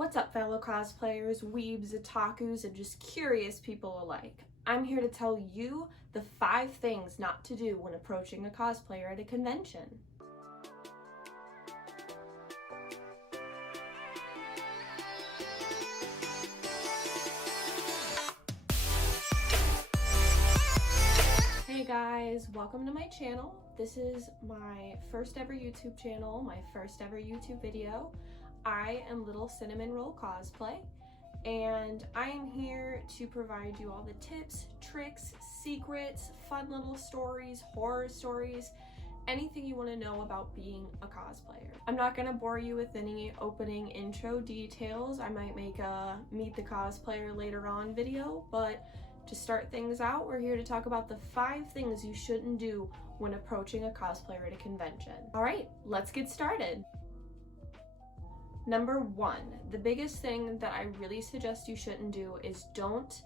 What's up, fellow cosplayers, weebs, otakus, and just curious people alike? I'm here to tell you the 5 things not to do when approaching a cosplayer at a convention. Hey guys, welcome to my channel. This is my first ever YouTube channel, my first ever YouTube video. I am Little Cinnamon Roll Cosplay, and I am here to provide you all the tips, tricks, secrets, fun little stories, horror stories, anything you want to know about being a cosplayer. I'm not going to bore you with any opening intro details. I might make a meet the cosplayer later on video, but to start things out, we're here to talk about the 5 things you shouldn't do when approaching a cosplayer at a convention. All right, let's get started. Number 1, the biggest thing that I really suggest you shouldn't do is don't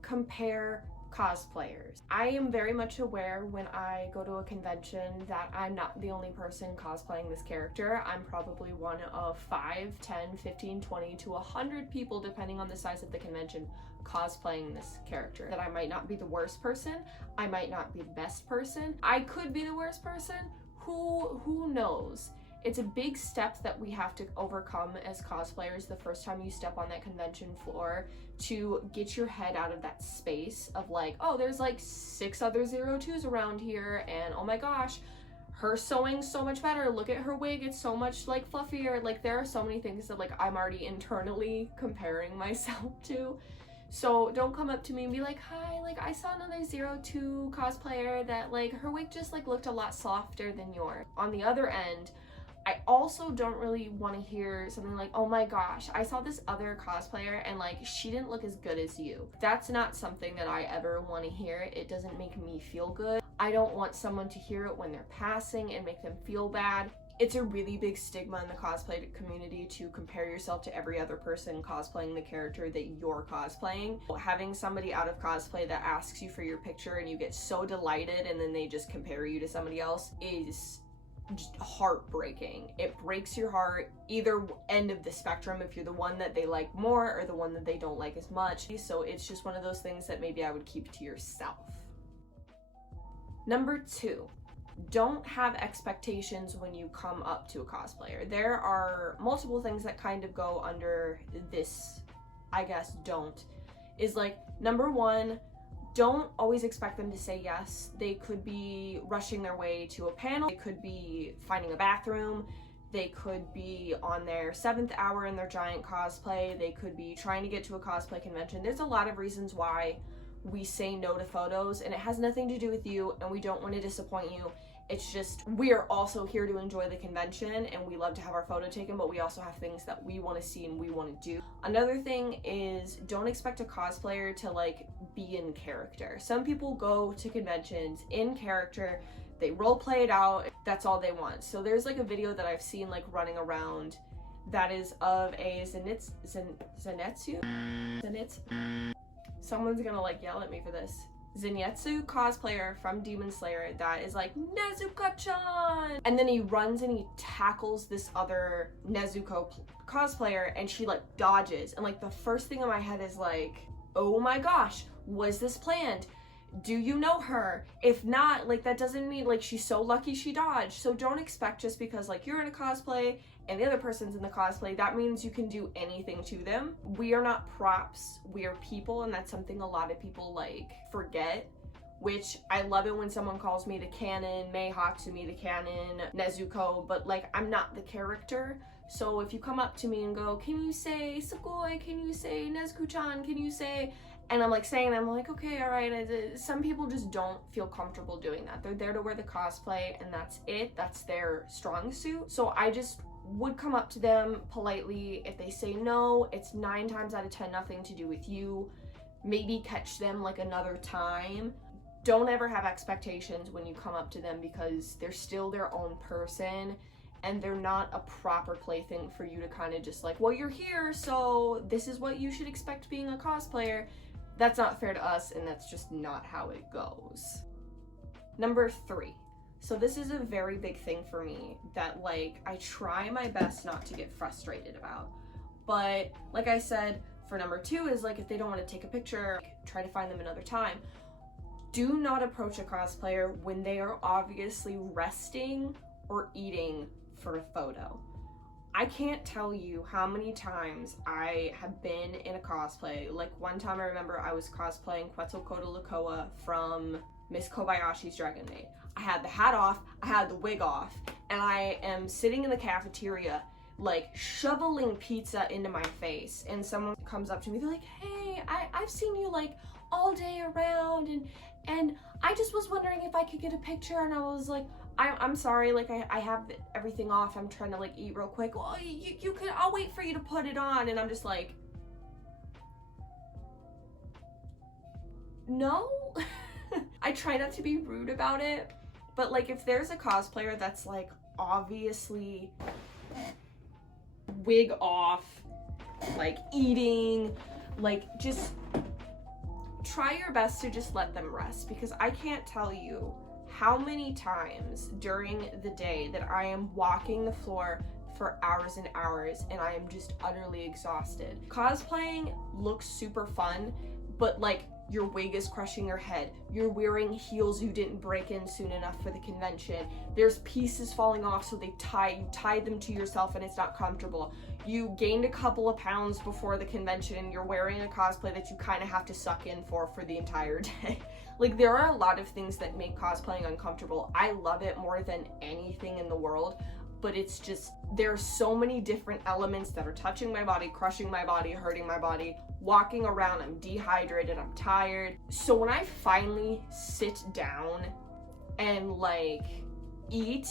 compare cosplayers. I am very much aware when I go to a convention that I'm not the only person cosplaying this character. I'm probably one of 5, 10, 15, 20 to 100 people, depending on the size of the convention, cosplaying this character. That I might not be the worst person, I might not be the best person, I could be the worst person, who knows? It's a big step that we have to overcome as cosplayers the first time you step on that convention floor, to get your head out of that space of like, oh, there's like 6 other 02s around here, and oh my gosh, her sewing's so much better, look at her wig, it's so much like fluffier. Like, there are so many things that like I'm already internally comparing myself to. So don't come up to me and be like, hi, like I saw another 02 cosplayer that like her wig just like looked a lot softer than yours. On the other end, I also don't really want to hear something like, oh my gosh, I saw this other cosplayer and like she didn't look as good as you. That's not something that I ever want to hear. It doesn't make me feel good. I don't want someone to hear it when they're passing and make them feel bad. It's a really big stigma in the cosplay community to compare yourself to every other person cosplaying the character that you're cosplaying. Having somebody out of cosplay that asks you for your picture and you get so delighted and then they just compare you to somebody else is just heartbreaking. It breaks your heart, either end of the spectrum, if you're the one that they like more or the one that they don't like as much. So it's just one of those things that maybe I would keep to yourself. Number 2, don't have expectations when you come up to a cosplayer. There are multiple things that kind of go under this, I guess, is like, number 1, don't always expect them to say yes. They could be rushing their way to a panel, they could be finding a bathroom, they could be on their 7th hour in their giant cosplay, they could be trying to get to a cosplay convention. There's a lot of reasons why we say no to photos, and it has nothing to do with you, and we don't want to disappoint you. It's just, we are also here to enjoy the convention and we love to have our photo taken, but we also have things that we want to see and we want to do. Another thing is, don't expect a cosplayer to like be in character. Some people go to conventions in character, they role play it out, that's all they want. So there's like a video that I've seen like running around that is of a Zenitsu? Someone's gonna like yell at me for this. Zenitsu cosplayer from Demon Slayer that is like, Nezuko-chan! And then he runs and he tackles this other Nezuko cosplayer and she like dodges. And like the first thing in my head is like, oh my gosh, was this planned? Do you know her? If not, like that doesn't mean like she's so lucky she dodged. So don't expect just because like you're in a cosplay and the other person's in the cosplay, that means you can do anything to them. We are not props, we are people, and that's something a lot of people like forget, which I love it when someone calls me the canon, Mei Hatsumi the canon, Nezuko, but like I'm not the character. So if you come up to me and go, can you say Sugoi, can you say Nezuko-chan, can you say, and I'm like saying, I'm like, okay, all right. Some people just don't feel comfortable doing that. They're there to wear the cosplay and that's it. That's their strong suit. So I just would come up to them politely. If they say no, it's 9 times out of 10 nothing to do with you. Maybe catch them like another time. Don't ever have expectations when you come up to them because they're still their own person and they're not a proper plaything for you to kind of just like, well, you're here, so this is what you should expect being a cosplayer. That's not fair to us, and that's just not how it goes. Number 3, So this is a very big thing for me that like I try my best not to get frustrated about. But like I said, for number 2 is like if they don't want to take a picture, try to find them another time. Do not approach a cosplayer when they are obviously resting or eating for a photo. I can't tell you how many times I have been in a cosplay. Like one time I remember I was cosplaying Quetzalcoatl from Miss Kobayashi's Dragon Maid. I had the hat off, I had the wig off, and I am sitting in the cafeteria like shoveling pizza into my face, and someone comes up to me, they're like, hey, I've seen you like all day around, and I just was wondering if I could get a picture. And I was like, I'm sorry, like I have everything off, I'm trying to like eat real quick. Well, you could, I'll wait for you to put it on. And I'm just like, no. I try not to be rude about it, but like if there's a cosplayer that's like obviously wig off, like eating, like just try your best to just let them rest, because I can't tell you how many times during the day that I am walking the floor for hours and hours and I am just utterly exhausted. Cosplaying looks super fun, but like your wig is crushing your head, you're wearing heels you didn't break in soon enough for the convention, there's pieces falling off so you tied them to yourself and it's not comfortable, you gained a couple of pounds before the convention and you're wearing a cosplay that you kind of have to suck in for the entire day. Like there are a lot of things that make cosplaying uncomfortable. I love it more than anything in the world, but it's just, there are so many different elements that are touching my body, crushing my body, hurting my body. Walking around, I'm dehydrated, I'm tired. So when I finally sit down and like eat,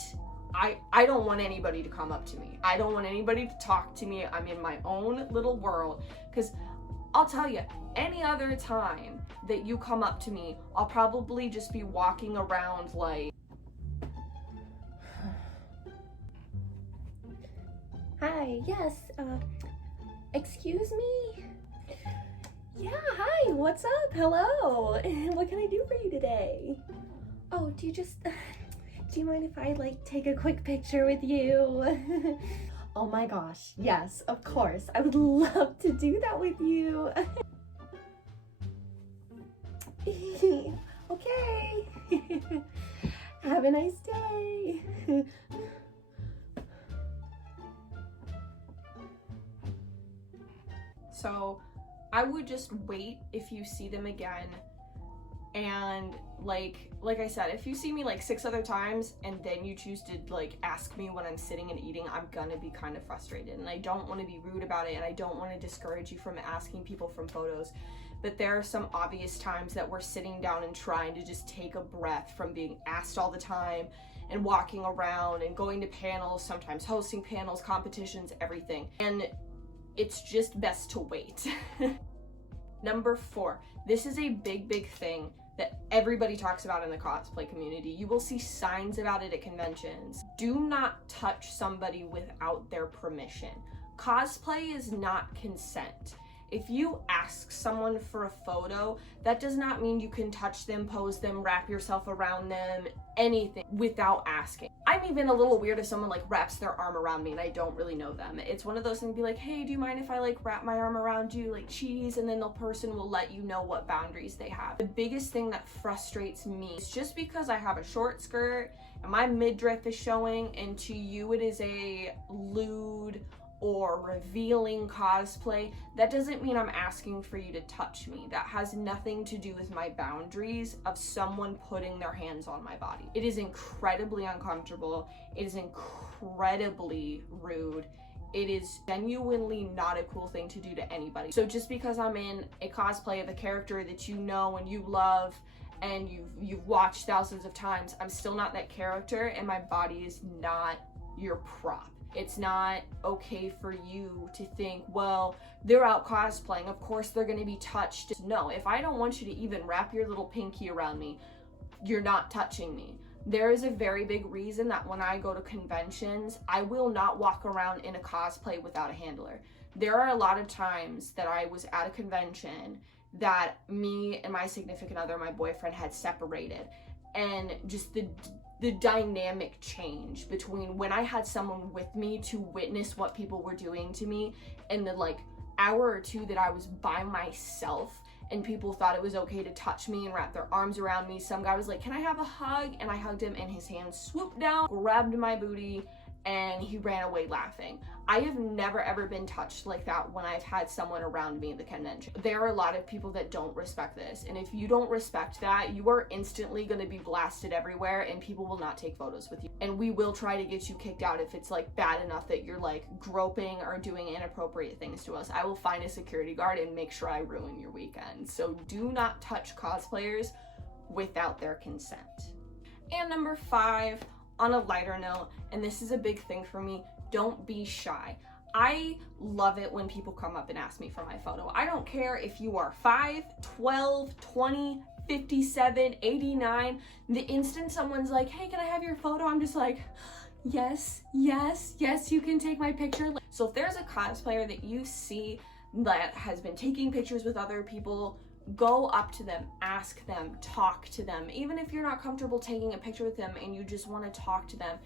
I don't want anybody to come up to me. I don't want anybody to talk to me. I'm in my own little world, because I'll tell you, any other time that you come up to me, I'll probably just be walking around like, hi, yes, excuse me? Yeah, hi, what's up? Hello. What can I do for you today? Oh, do you mind if I like take a quick picture with you? Oh my gosh, yes, of course. I would love to do that with you. Okay. Have a nice day. so I would just wait if you see them again. And like I said, if you see me like 6 other times and then you choose to like ask me when I'm sitting and eating, I'm gonna be kind of frustrated, and I don't want to be rude about it, and I don't want to discourage you from asking people from photos. But there are some obvious times that we're sitting down and trying to just take a breath from being asked all the time and walking around and going to panels, sometimes hosting panels, competitions, everything. And it's just best to wait. Number 4, this is a big thing that everybody talks about in the cosplay community. You will see signs about it at conventions. Do not touch somebody without their permission. Cosplay is not consent. If you ask someone for a photo, that does not mean you can touch them, pose them, wrap yourself around them, anything without asking. I'm even a little weird if someone like wraps their arm around me and I don't really know them. It's one of those things, be like, hey, do you mind if I like wrap my arm around you, like cheese? And then the person will let you know what boundaries they have. The biggest thing that frustrates me is just because I have a short skirt and my midriff is showing and to you it is a lewd or revealing cosplay, that doesn't mean I'm asking for you to touch me. That has nothing to do with my boundaries of someone putting their hands on my body. It is incredibly uncomfortable. It is incredibly rude. It is genuinely not a cool thing to do to anybody. So just because I'm in a cosplay of a character that you know and you love and you've watched thousands of times, I'm still not that character, and my body is not your prop. It's not okay for you to think, well, they're out cosplaying, of course they're gonna be touched. No, if I don't want you to even wrap your little pinky around me, you're not touching me. There is a very big reason that when I go to conventions, I will not walk around in a cosplay without a handler. There are a lot of times that I was at a convention that me and my significant other, my boyfriend, had separated, and just the the dynamic change between when I had someone with me to witness what people were doing to me and the like hour or two that I was by myself and people thought it was okay to touch me and wrap their arms around me. Some guy was like, "Can I have a hug?" And I hugged him and his hand swooped down, grabbed my booty, and he ran away laughing. I have never ever been touched like that when I've had someone around me at the convention. There are a lot of people that don't respect this, and if you don't respect that, you are instantly going to be blasted everywhere and people will not take photos with you. And we will try to get you kicked out if it's like bad enough that you're like groping or doing inappropriate things to us. I will find a security guard and make sure I ruin your weekend. So do not touch cosplayers without their consent. And number 5, on a lighter note, and this is a big thing for me, don't be shy. I love it when people come up and ask me for my photo. I don't care if you are 5, 12, 20, 57, 89. The instant someone's like, "Hey, can I have your photo?" I'm just like, yes, yes, yes, you can take my picture. So if there's a cosplayer that you see that has been taking pictures with other people, go up to them, ask them, talk to them. Even if you're not comfortable taking a picture with them and you just want to talk to them,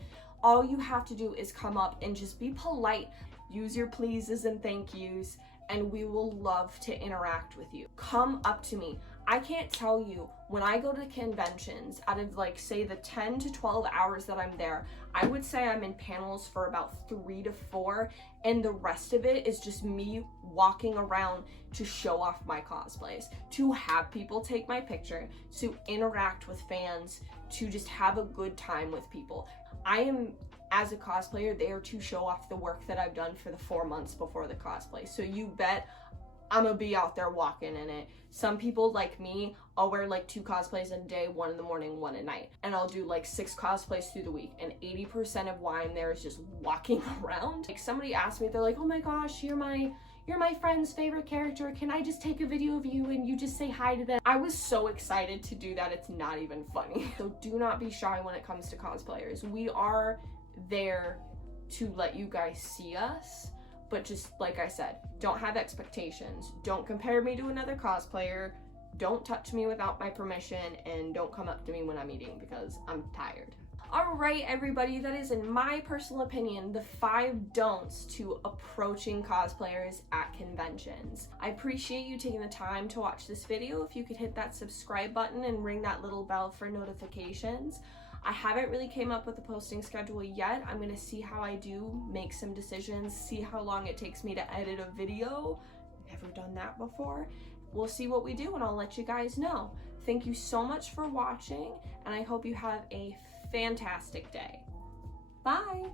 all you have to do is come up and just be polite. Use your pleases and thank yous, and we will love to interact with you. Come up to me. I can't tell you, when I go to conventions, out of like say the 10 to 12 hours that I'm there, I would say I'm in panels for about 3 to 4, and the rest of it is just me walking around to show off my cosplays, to have people take my picture, to interact with fans, to just have a good time with people. I am, as a cosplayer, there to show off the work that I've done for the 4 months before the cosplay. So you bet I'm gonna be out there walking in it. Some people like me, I'll wear like 2 cosplays a day, 1 in the morning, 1 at night. And I'll do like 6 cosplays through the week. And 80% of why I'm there is just walking around. Like somebody asked me, they're like, "Oh my gosh, you're my friend's favorite character. Can I just take a video of you and you just say hi to them?" I was so excited to do that, it's not even funny. So do not be shy when it comes to cosplayers. We are there to let you guys see us, but just like I said, don't have expectations. Don't compare me to another cosplayer. Don't touch me without my permission, and don't come up to me when I'm eating because I'm tired. All right, everybody, that is, in my personal opinion, the 5 don'ts to approaching cosplayers at conventions. I appreciate you taking the time to watch this video. If you could hit that subscribe button and ring that little bell for notifications. I haven't really came up with a posting schedule yet. I'm gonna see how I do, make some decisions, see how long it takes me to edit a video. Never done that before. We'll see what we do and I'll let you guys know. Thank you so much for watching, and I hope you have a fantastic day. Bye.